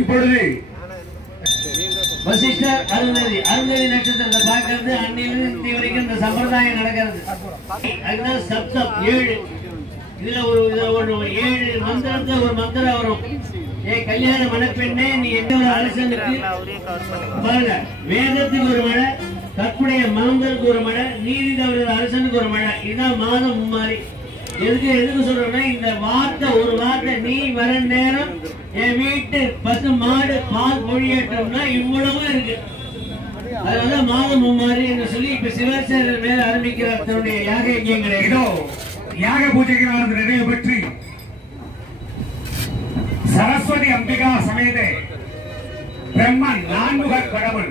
இப்பொழுது வசிஷ்டர் அருந்ததி நட்சத்திரத்தை பார்க்கறது அன்னிலிருந்து வரைக்கும் இந்த சம்பிரதாயம் நடக்கிறது. அதுதான் சப்தம் 7. இதுல ஒரு 7 மந்திரத்தை ஒரு மந்திரம் வரும். கல்யாண மணப்பெண்ணே நீ எந்த ஒரு அரசனுக்கு பாருங்க, வேதத்துக்கு ஒரு மழை, தற்புடைய மாந்தருக்கு ஒரு மழை, நீதி தவறு அரசனுக்கு ஒரு மழை. இதுதான் மாதம் மும்மாறி. எதுக்கு சொல்றேன்னா, இந்த வார்த்தை ஒரு வார்த்தை நீ வர நேரம் என் வீட்டு 10 மாடு பால் பொழியேற்றோம்னா இவ்வளவு இருக்கு. அதனால மாதம் மும்மாறி என்று சொல்லி இப்ப சிவசேனர் மேல ஆரம்பிக்கிறார் தன்னுடைய யாக யஜ்யங்களை. இதோ யாக பூஜைகளானது நிறைவு பெற்று சரஸ்வதி அம்பிகா சமேத பிரம்மன் 4 கடவுள்,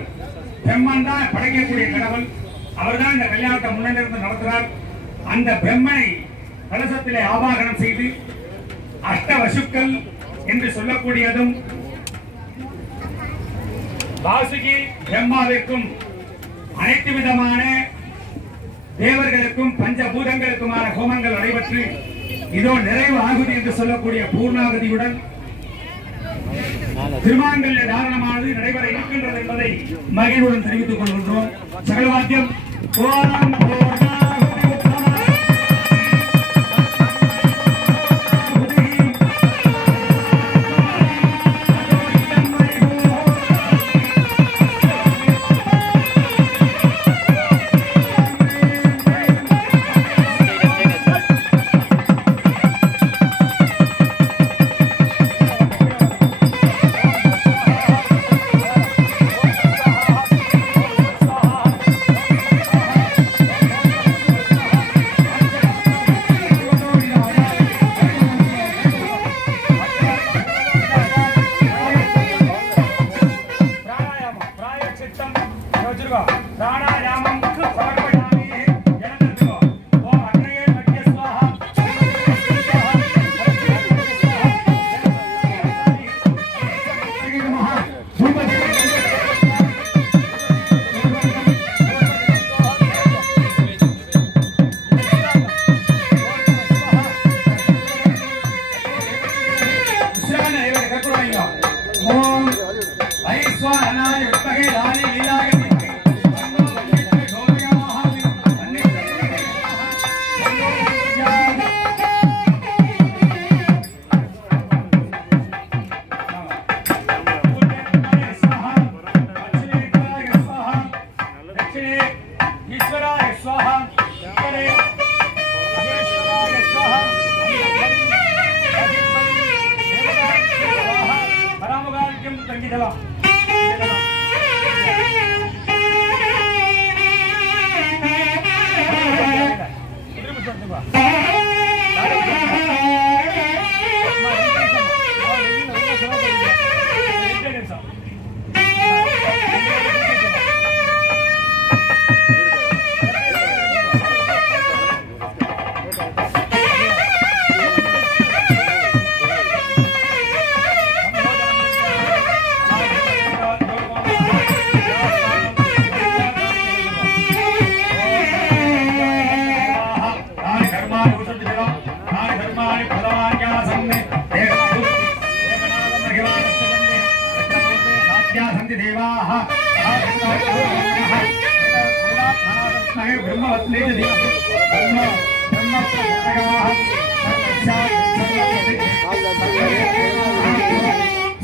பிரம்மன் தான் படைக்கக்கூடிய கடவுள். அவர்தான் இந்த கல்யாணத்தை முன்னிலிருந்து நடத்துகிறார். அந்த பிரம்மனை கலசத்திலே ஆவாகனம் செய்து அஷ்டவசுக்கள் என்று சொல்லக்கூடியதும் வாசுகி பிரம்மாவிற்கும் அனைத்து விதமான தேவர்களுக்கும் பஞ்சபூதங்களுக்குமான ஹோமங்கள் நடைபெற்று இதோ நிறைவு ஆகுதி என்று சொல்லக்கூடிய பூர்ணாகதியுடன் திருமாங்கல்ய தாரணமானது நடைபெற இருக்கின்றது என்பதை மகிழ்வுடன் தெரிவித்துக் கொள்கின்றோம். சகலவாத்தியம் ஓம்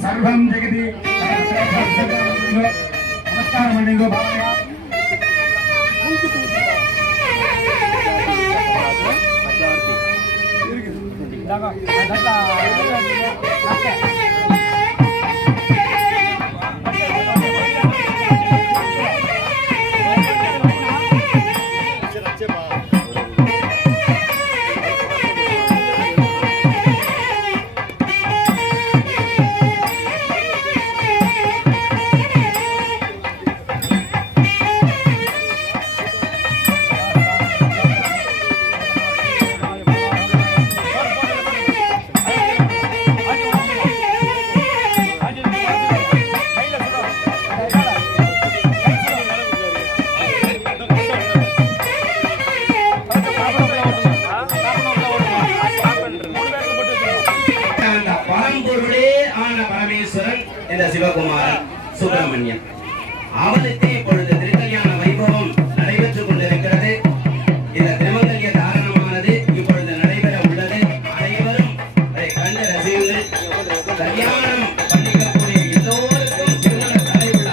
सर्वं जगति नमस्कार मंडिंगो बाबा இந்த சிவகுமாரன் சுப்பிரமணியன். அவனுக்கு இப்பொழுது திருக்கல்யாண வைபவம் நடைபெற்றுக் கொண்டிருக்கிறது. இந்த திருமங்கல்ய தாரணமானது இப்பொழுது நடைபெற உள்ளது. அனைவரும் அதை கண்டு ரசியுங்கள். கல்யாணம் பண்ணிக்கக்கூடிய எல்லோருக்கும் திருமண தடை உள்ள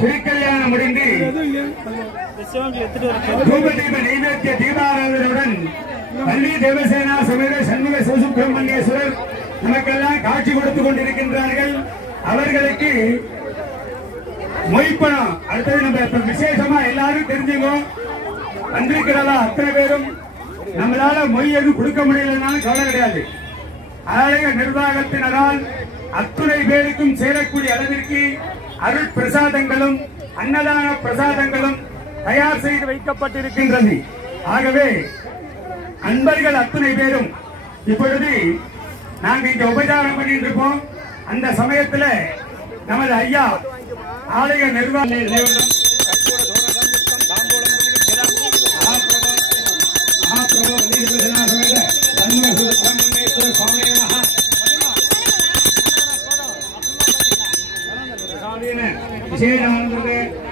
திருக்கல்யாணம் முடிந்து தூபதீப நைவேத்திய தீபாராதனுடன் பள்ளி தேவசேனா சமேத சண்முக சிவசுப்பிரமணியேஸ்வரர் நமக்கெல்லாம் காட்சி கொடுத்துக் கொண்டிருக்கின்றார்கள். அவர்களுக்கு மொய்ப்பணம் அடுத்தது நம்ம விசேஷமா எல்லாரும் தெரிஞ்சுங்க. வந்திருக்கிறதா அத்தனை பேரும் நம்மளால மொய் எதுவும் கொடுக்க முடியலன்னாலும் கவலை கிடையாது. ஆலய நிர்வாகத்தினரால் அத்துணை பேருக்கும் சேரக்கூடிய அளவிற்கு அருள் பிரசாதங்களும் அன்னதான பிரசாதங்களும் தயார் செய்து வைக்கப்பட்டிருக்கின்றது. ஆகவே அன்பர்கள் அத்துணை பேரும் இப்பொழுது நாங்கள் இங்க உபச்சாரம் பண்ணிட்டு இருப்போம். அந்த சமயத்துல நமது ஐயா ஆலய நிர்வாக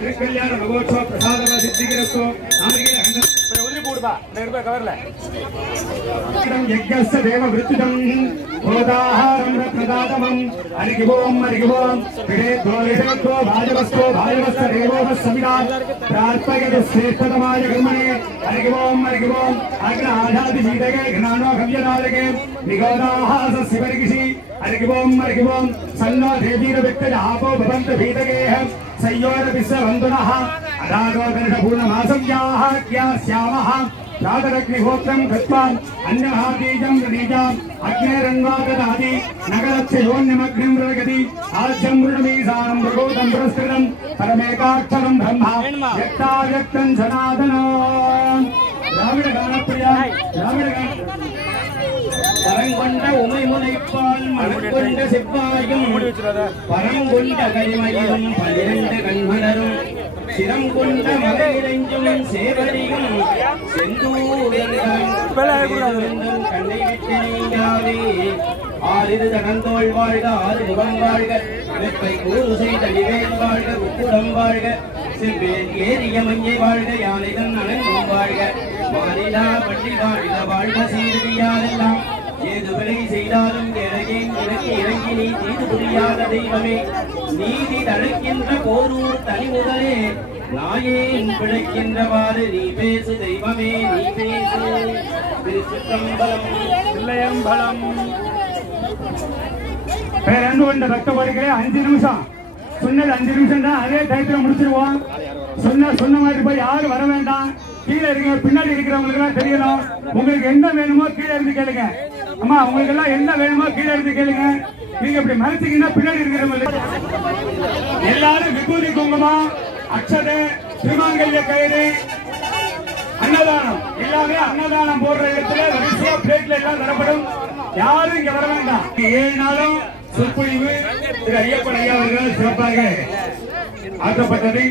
திருக்கல்யாண மகோத்சவ பிரசாத சித்திகிரஸ்தோ தேவ விருத்திதம் கோதாஹாரம் ரத்னதாதமம் அரிகிவோம் அரிகிவோம் விடேத்வோ பாஜவஸ்தோ பாஜவஸ்த தேவோப சமிதாத் பிரார்ப்பயது ஸ்ரேஷ்டதமாய கர்மணே அரிகிவோம் அரிகிவோம் அக்ன ஆதாதி ஜீதகே ஞானோ கவ்யநாதகே நிகோதாஹாச சிவரிகிஷி அரிகிவோம் அரிகிவோம் சன்னோ தேவீர விக்த ஆபோ பவந்த பீதகேஹ சய்யோர விஸ்வ வந்துனஹ அராகோ கர்ஷ பூர்ணமாசவ்யாஹ க்யாஸ்யாமஹ ராதரக்னிஹோத்ரம் கத்வா அன்னமஹாபீஜம் பிரதீஜாம் அக்னேரண்வாகதாதி நகரத்யோன்யமக்னிம் பிரகதி ஆஜ்யம் ருணமீசானம் பிரகோதம் பிரஸ்கிருதம் பரமேகாட்சரம் பிரம்மா யக்தாவ்யக்தம் சனாதனோ திராவிட கானப்பிரியா திராவிட பரங்கொண்ட உமைமுனைப்பால் மனக்கொண்ட செவ்வாயும் பரங்கொண்ட கைமயிலும் 12 கண்மலரும் சிரம் கொண்ட மகளிரெஞ்சும் சேவரியும் செந்தூரென்றும் கண்ணை விட்டு நீங்காதே ஆறிரு தடந்தோள் வாழ்க ஆறு முகம் வாழ்க வெப்பை கூறு செய்த விவேல் வாழ்க உப்புடம் வாழ்க செவ்வேல் ஏறிய மஞ்சை வாழ்க யானைதன் அணங்கும் வாழ்க மாறிலா பள்ளி வாழ்க வாழ்க சீரடியாரெல்லாம் ஏது வினை செய்தாலும் எனக்கு இறங்கி நீ தீது புரியாத தெய்வமே நீதி தழைக்கின்ற போரூர் தனி முதலே நாயேன் பிழைக்கின்றவாறு நீ பேசு தெய்வமே நீ பேசு திருச்சிற்றம்பலம் தில்லையம்பலம். பேரன்பு கொண்ட பக்தகோடிகளே 5 நிமிஷம் சொன்னது 5 நிமிஷம் தான். அதே டயத்துல முடிச்சிருவோம். சொன்ன மாதிரி போய் யாரும் வர வேண்டாம். கீழே இருக்க பின்னாடி இருக்கிறவங்களுக்கு எல்லாம் தெரியணும். உங்களுக்கு என்ன வேணுமோ கீழே இருந்து கேளுங்க. அம்மா உங்களுக்கு எல்லாம் என்ன வேணுமோ கீழே இருந்து கேளுங்க. நீங்க இப்படி மறைச்சிங்கன்னா பின்னாடி இருக்கிறவங்க எல்லாரும் விபூதி குங்குமம் அக்ஷதை திருமாங்கல்ய கயிறு அன்னதானம் எல்லாமே அன்னதானம் போடுற இடத்துல வரிசையா பிளேட்ல எல்லாம் தரப்படும். யாரும் இங்க வர வேண்டாம். 7 நாளும் சொற்பொழிவு திரு ஐயப்பன் ஐயா அவர்கள் சிறப்பாக ஆக்கப்பட்டது.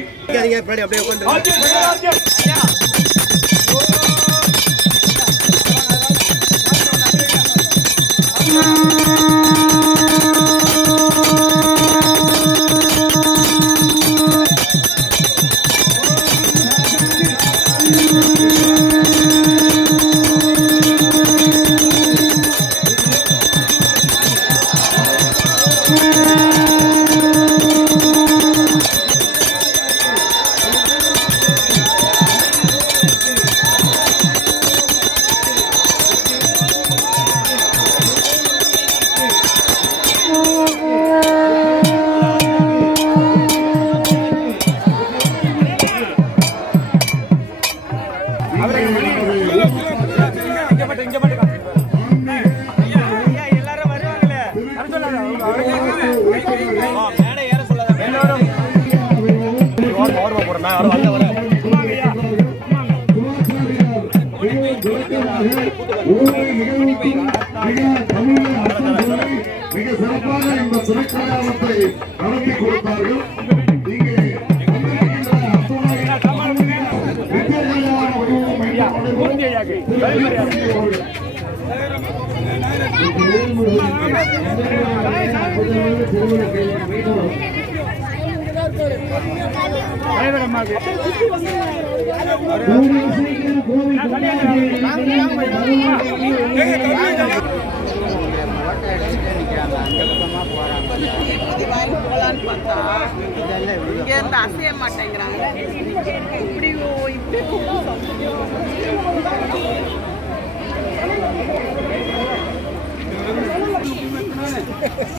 மிக சிறப்பாக இந்த திருக்கல்யாணத்தை நடத்தி கொடுத்தார்கள். அசைய மாட்டேங்கிறாங்க. இப்படி